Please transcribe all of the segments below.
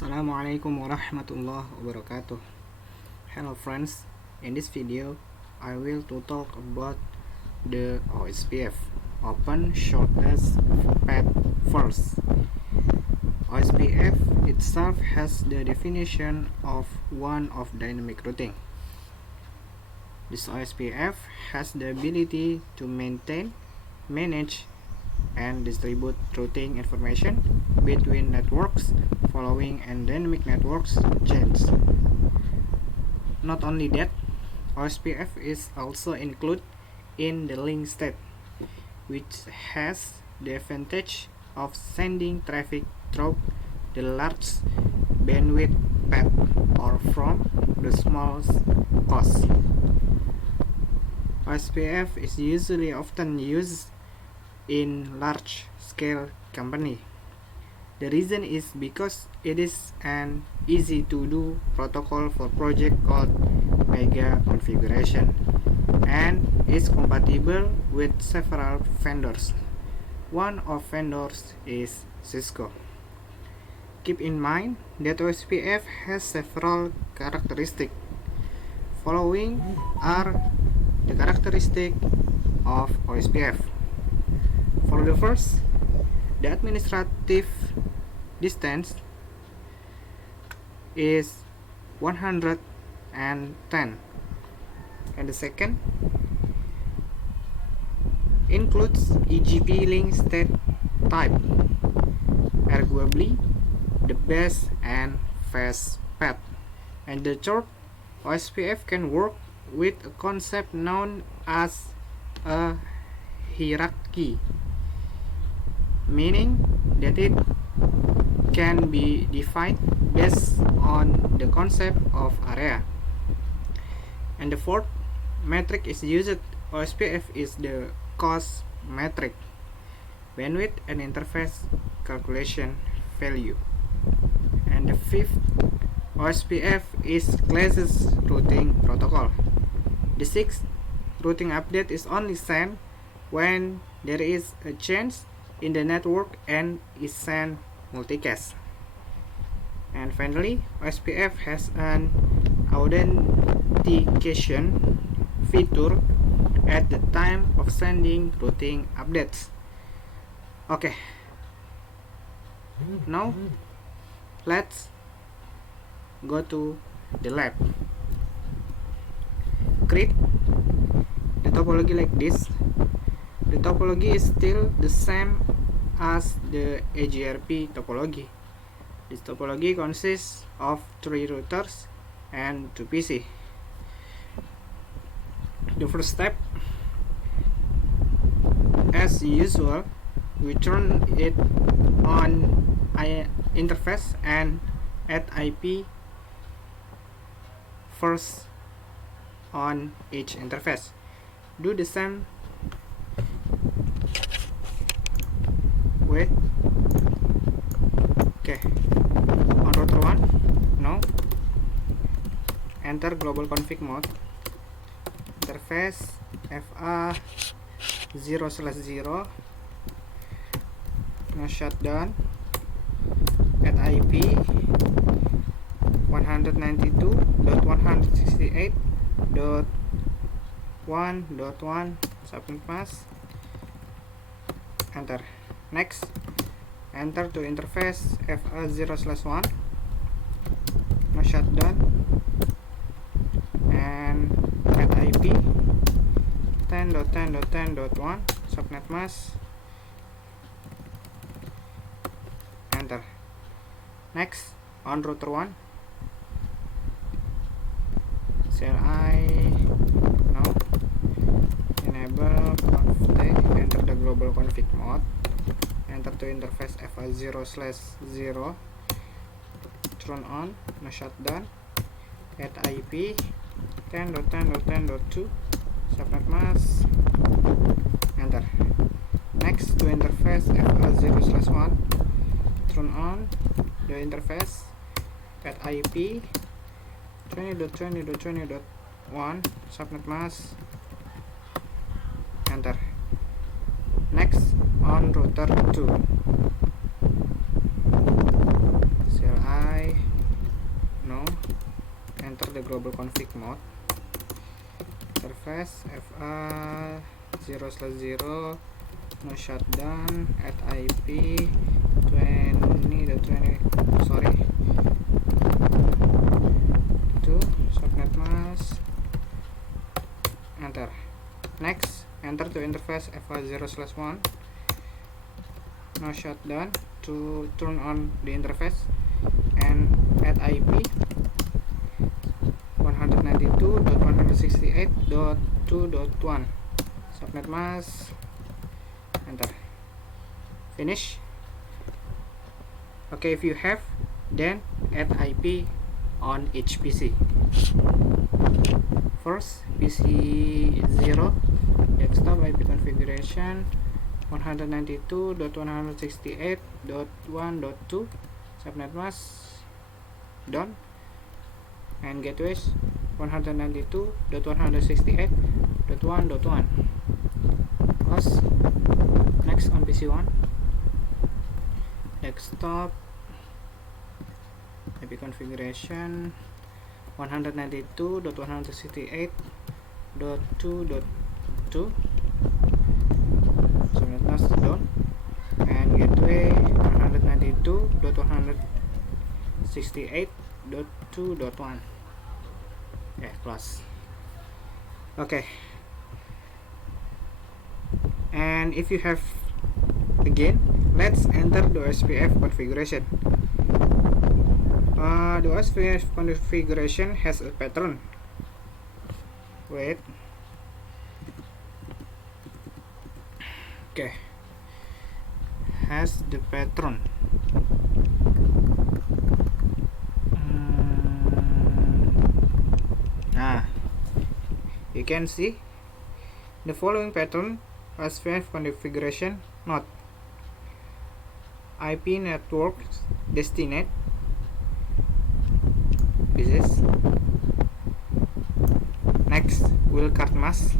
Assalamualaikum warahmatullahi wabarakatuh. Hello friends, in this video I will to talk about the OSPF, Open Shortest Path First. OSPF itself has the definition of one of dynamic routing. This OSPF has the ability to maintain, manage, and distribute routing information between networks following and dynamic networks change. Not only that, OSPF is also included in the link state, which has the advantage of sending traffic through the large bandwidth path or from the smallest cost. OSPF is usually often used in large scale company. The reason is because it is an easy to do protocol for project called mega configuration and is compatible with several vendors. One of vendors is Cisco. Keep in mind that OSPF has several characteristics. Following are the characteristics of OSPF. For the first, the administrative distance is 110, and the second includes EGP link state type, arguably the best and fast path. And the third, OSPF can work with a concept known as a hierarchy, meaning that it can be defined based on the concept of area. And the fourth metric is used. OSPF is the cost metric, bandwidth and interface calculation value. And the fifth, OSPF is classes routing protocol. The sixth, routing update is only sent when there is a change in the network and is sent multicast. And finally, OSPF has an authentication feature at the time of sending routing updates. Okay, now let's go to the lab. Create the topology like this. The topology is still the same as the AGRP topology. This topology consists of 3 routers and 2 PC. The first step, as usual, we turn it on interface and add IP first on each interface. Do the same with on router 1. Now enter global config mode, interface FA 0/0, now shutdown, add IP 192.168.1.1 subnet mask, enter. Next, enter to interface FA 0/1, now shutdown, and add IP 10.10.10.1 subnet mask, enter. Next, on router 1, CLI, now enable config, enter the global config mode, enter to interface FA 0/0, turn on, now shutdown, add IP 10.10.10.2 subnet mask, enter. Next, to interface FA 0/1, turn on the interface, add IP 20.20.20.1 subnet mask, enter. Next, on router 2, CLI the global config mode. Interface FA 0/0 no shutdown at IP 20.20 to subnet mask. Enter. Next, enter to interface FA 0/1 no shutdown to turn on the interface, and at IP 192.168.2.1 subnet mask. Enter. Finish. Okay, if you have, then add IP on each PC. First, PC 0 desktop IP configuration 192.168.1.2 subnet mask done, and gateways 192.168.1.1 close. Next, on PC1 desktop IP configuration 192.168.2.2 subnet mask done, and gateway 192.168.2.1. Close. Okay, and if you have, again, let's enter the OSPF configuration. The OSPF configuration has a pattern. Wait. Okay, has the pattern. You can see the following pattern: OSPF configuration node, IP network destinate. This is next wildcard mask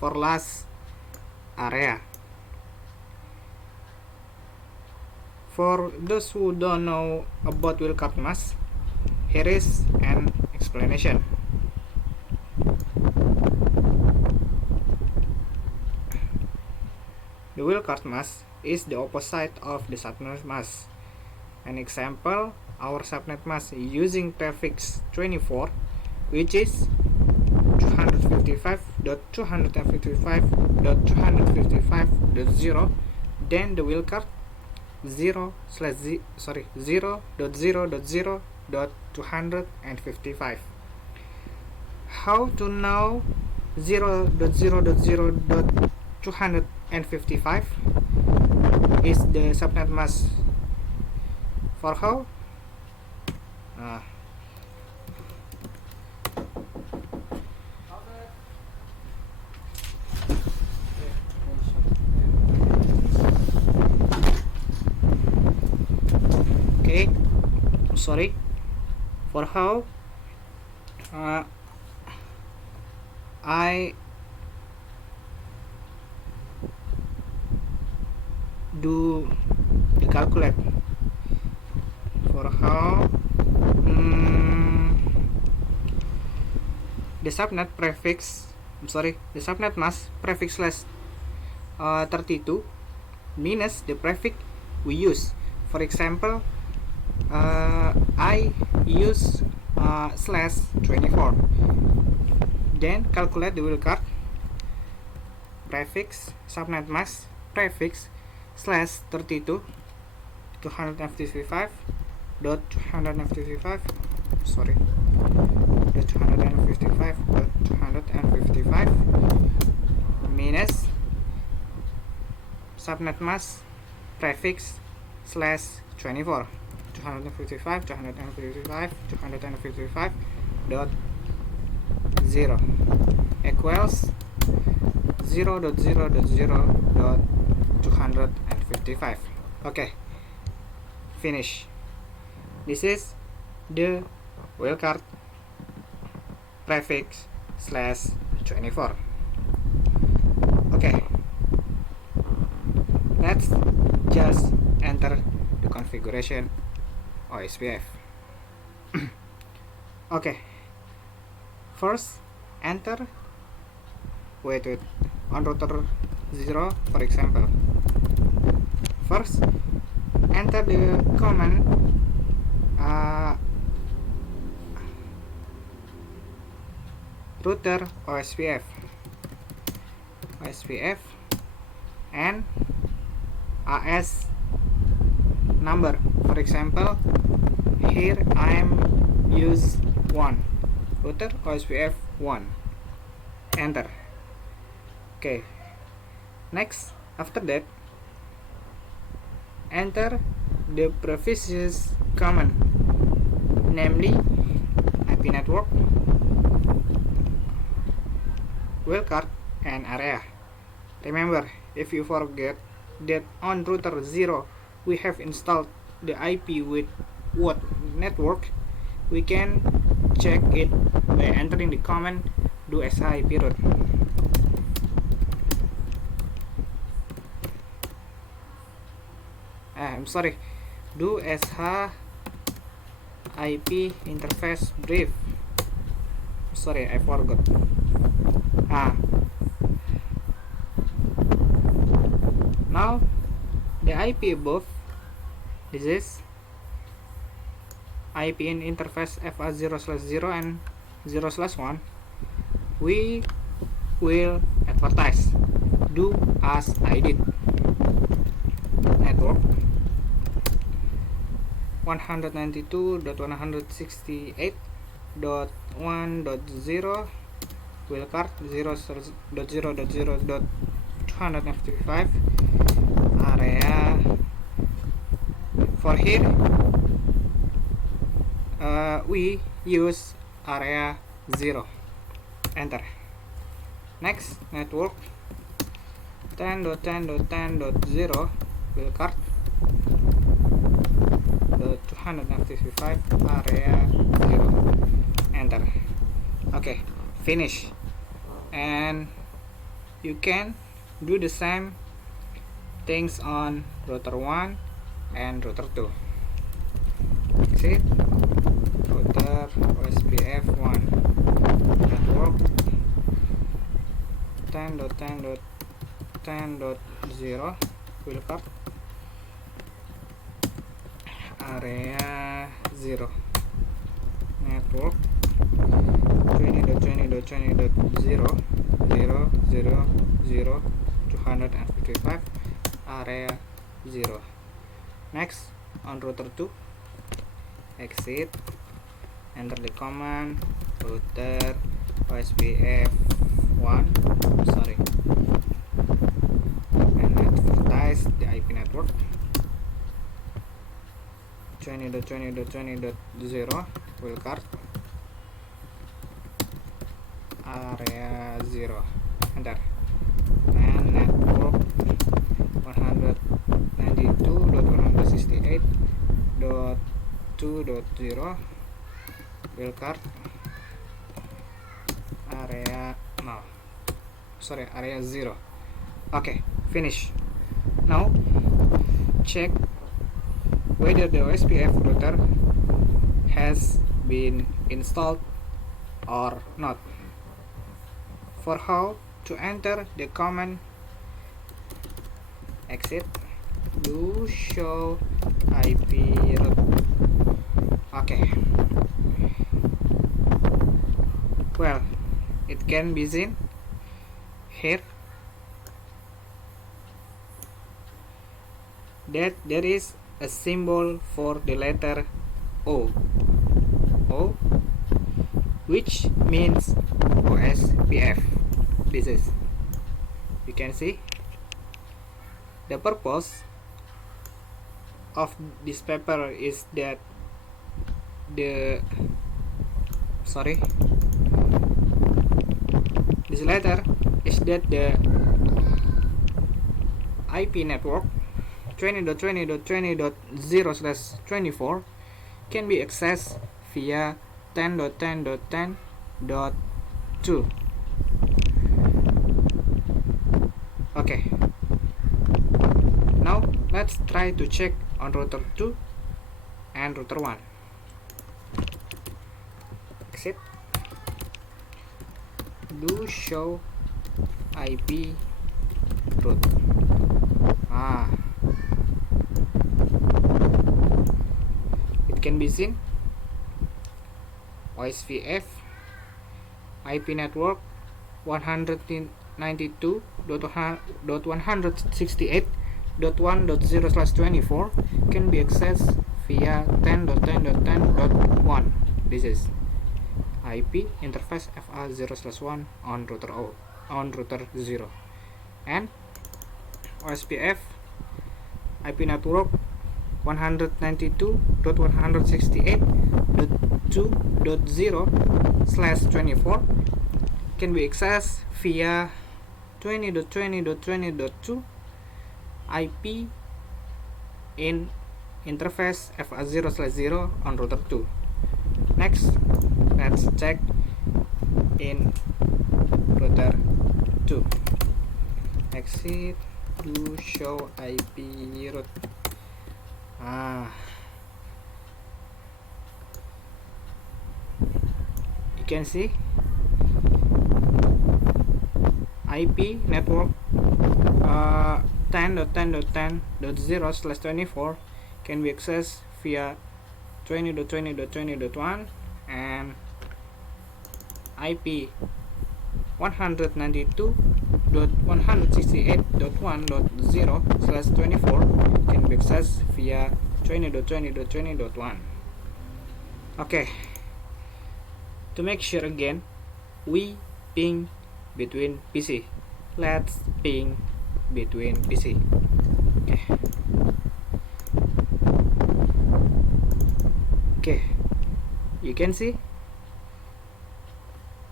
for last area. For those who don't know about wildcard mask, here is an explanation. The wildcard mask is the opposite of the subnet mask. An example, our subnet mask using prefix 24, which is 255.255.255.0, then the wildcard 0.0.0.255. How to know 0.0.0.255 is the subnet mask for how? Okay, sorry for how I do the calculate for how the subnet prefix, the subnet mask prefix slash 32 minus the prefix we use. For example, I use slash 24. Then calculate the wildcard prefix subnet mask prefix slash 32 255.255 255.255 minus subnet mask prefix slash 24 255 equals 0.0.0.255. Okay, finish. This is the wildcard prefix slash 24. Okay, let's just enter the configuration OSPF. Okay, first enter wait on router 0, for example. First enter the command router OSPF and AS number. For example, here I am use 1, router OSPF 1. Enter. Okay, next, after that, enter the previous command, namely IP network, wildcard, and area. Remember, if you forget that on router 0 we have installed the IP with what network, we can check it by entering the command do sh ip root. I'm sorry, do sh IP interface brief. Sorry, I forgot. Now the IP above, this is IP in interface FA0/0 and 0/1. We will advertise do as I did. Network 192.168.1.0 wildcard 0.0.0.255 area. For here we use area 0. Enter. Next, network 10.10.10.0 wildcard 255 area 0. Enter. Okay, finish. And you can do the same things on router 1 and router 2. Exit router OSPF 1 network 10.10.10.0 wildcard area 0 network 20.20.20.0.0.0.255 area 0. Next, on router 2, exit, enter the command router OSPF 1, and advertise the IP network 20.20.20.0 wildcard area 0. Enter. And network 192.168.2.0 wildcard area 0. Okay, finish. Now check whether the OSPF router has been installed or not. For how to enter the command, exit, do show IP root. Okay. Well, it can be seen here that there is a symbol for the letter O, which means OSPF. This is, you can see, the purpose of this paper is that this letter is that the IP network 20.20.20.0/24 can be accessed via 10.10.10.2. Okay, now let's try to check on router 2 and router 1. exit. Do show IP root. It can be seen OSPF IP network 192.168.1.0/24 can be accessed via 10.10.10.1. This is IP interface FA0/1 on router 0, and OSPF IP network 192.168.2.0/24 can be accessed via 20.20.20.2 IP in interface FA0/0 on router 2. Next, let's check in router 2. Exit, do show IP root. You can see IP network 10.10.10.0/24 can be accessed via 20.20.20.1 and IP 192.168.1.0/24 can be accessed via 20.20.20.1. Okay, to make sure again, we ping between PC. Let's ping between PC. Okay, you can see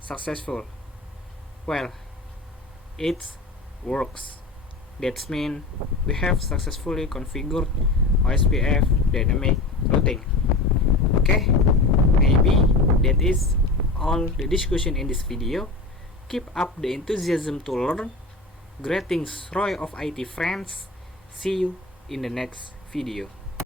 successful. Well, it works. That means we have successfully configured OSPF dynamic routing. Okay, maybe that is all the discussion in this video. Keep up the enthusiasm to learn. Greetings, Roy of IT friends. See you in the next video.